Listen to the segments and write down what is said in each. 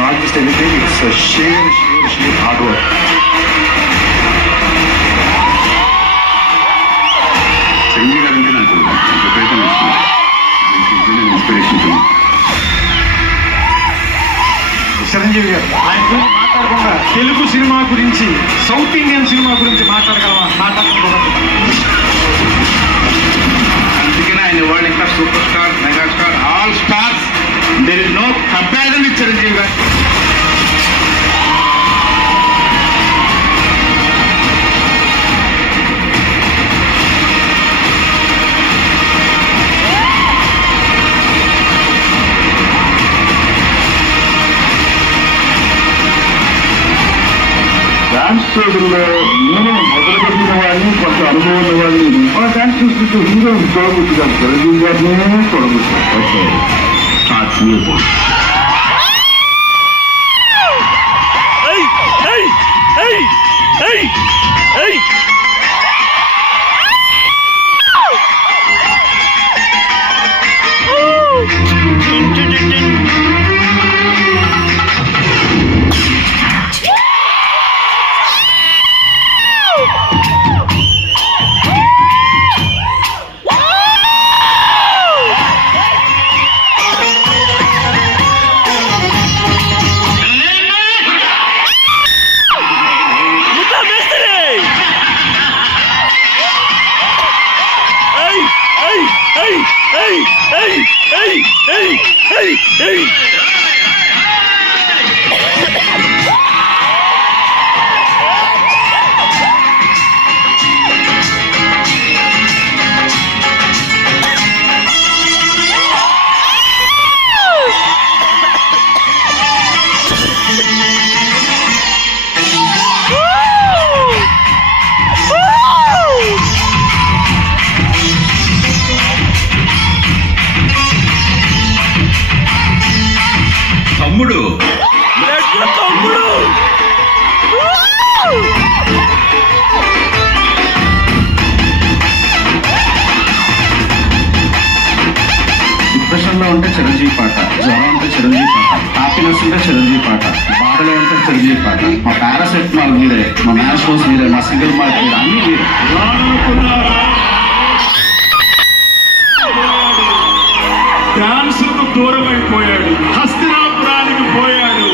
Not just anything, it's share hard work. Chiranjeevi గారు అంటే నాకు విపరీతంగా ఇష్టం, ఇన్స్పిరేషన్. చిరంజీవి గారు ఆయన గురించి మాట్లాడకుండా తెలుగు సినిమా గురించి, సౌత్ ఇండియన్ సినిమా గురించి మాట్లాడకూడదు. అందుకనే ఆయన వరల్డ్ ఇంకా super star, megastar, all stars. There is no comparison with Chiranjeevi garu. Dance స్టేజ్లో నేను మొదలుపెట్టిన వాడిని, కొంత అనుభవం ఉన్న వాడిని మన డాన్స్ చూస్తుంటే హీరో చూడబుద్ధిగా చిరంజీవి గారినే చూడబుద్ది. Start music. తమ్ముడు డిప్రెషన్లో ఉంటే చిరంజీవి పాట, జ్వరం ఉంటే చిరంజీవి పాట, హ్యాపీనెస్ ఉంటే చిరంజీవి పాట, బాధలో ఉంటే చిరంజీవి పాట, మా పారాసెటమాల్ మీరే, మా మ్యాన్షోస్ మీరే, మా సింగిల్ మార్క్ మీరే, అన్ని మీరే. డాన్సుకు దూరం అయిపోయాడు, హస్తినాపురానికి పోయాడు,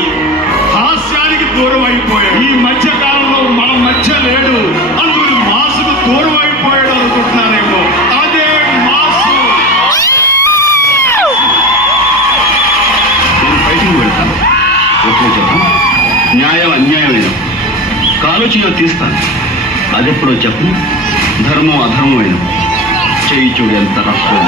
హాస్యానికి దూరం అయిపోయాడు. ఈ మధ్య కాలంలో మన మధ్య లేడు, అందుకు మాసుకు దూరం అయిపోయాడు అనుకుంటున్నారేమో. అదే మాసు. నేను ఫైటింగ్ వెళ్తాను, ఓకే చెప్పు. న్యాయం అన్యాయమైన కాలోచన తీస్తాను, అదెప్పుడో చెప్పు. ధర్మం అధర్మమైన చేయి చూడు ఎంత రఫ్గా.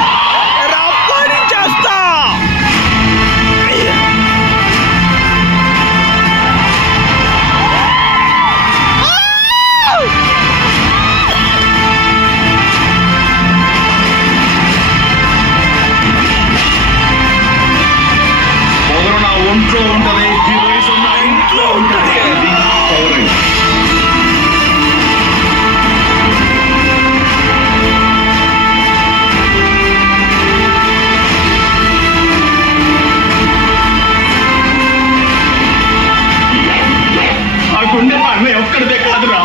ఒంట్లో ఉంటుంది, హీరోయిజం నా ఇంట్లో ఉంటుంది. ఆ గుండె అన్న ఒక్కడిదే కాదురా,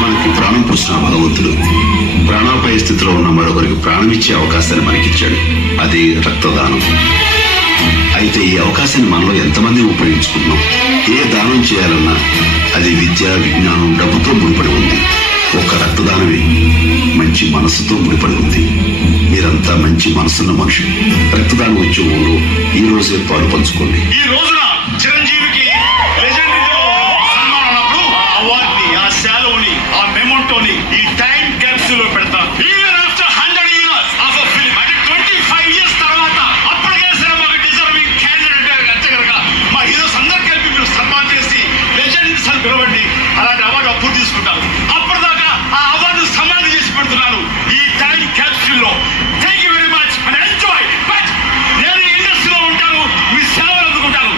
మనకి ప్రాణం పోసిన భగవంతుడు ప్రాణాపాయ స్థితిలో ఉన్న మరొకరికి ప్రాణం ఇచ్చే అవకాశాన్ని మనకిచ్చాడు. అది రక్తదానం. అయితే ఈ అవకాశాన్ని మనలో ఎంతమంది ఉపయోగించుకుంటున్నాం? ఏ దానం చేయాలన్నా అది విద్య, విజ్ఞానం, డబ్బుతో ముడిపడి ఉంది. ఒక్క రక్తదానమే మంచి మనసుతో ముడిపడి ఉంది. మీరంతా మంచి మనసున్న మనుషులు. రక్తదానం వచ్చే ఊరు ఈ రోజే పాలు పంచుకోండి. ఈ రోజున చిరంజీవికి సన్మానప్పుడు అవార్డుని, ఆ శాలువని, ఆ మెమోంటోని ఈ టైం క్యాప్సూల్ లో పెడతాను. అలాంటి అవార్డు అప్పుడు తీసుకుంటారు. అప్పటిదాకా ఆ అవార్డు సమాధి చేసి పెడుతున్నాను ఈ టైం క్యాప్సూల్ లో. Thank you very much and enjoy. But నేను ఇండస్ట్రీలో ఉంటాను, మీ సేవలు అందుకుంటాను.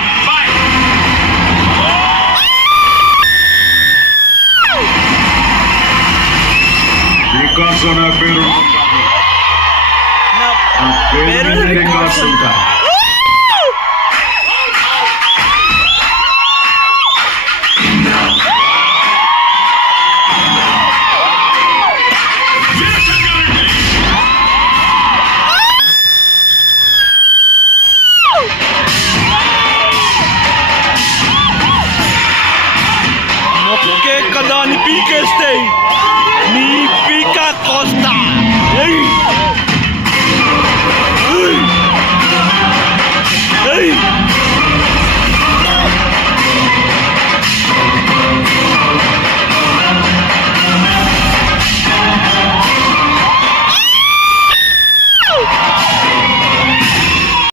పేరు మీద రికార్డ్స్ ఉంటాయి.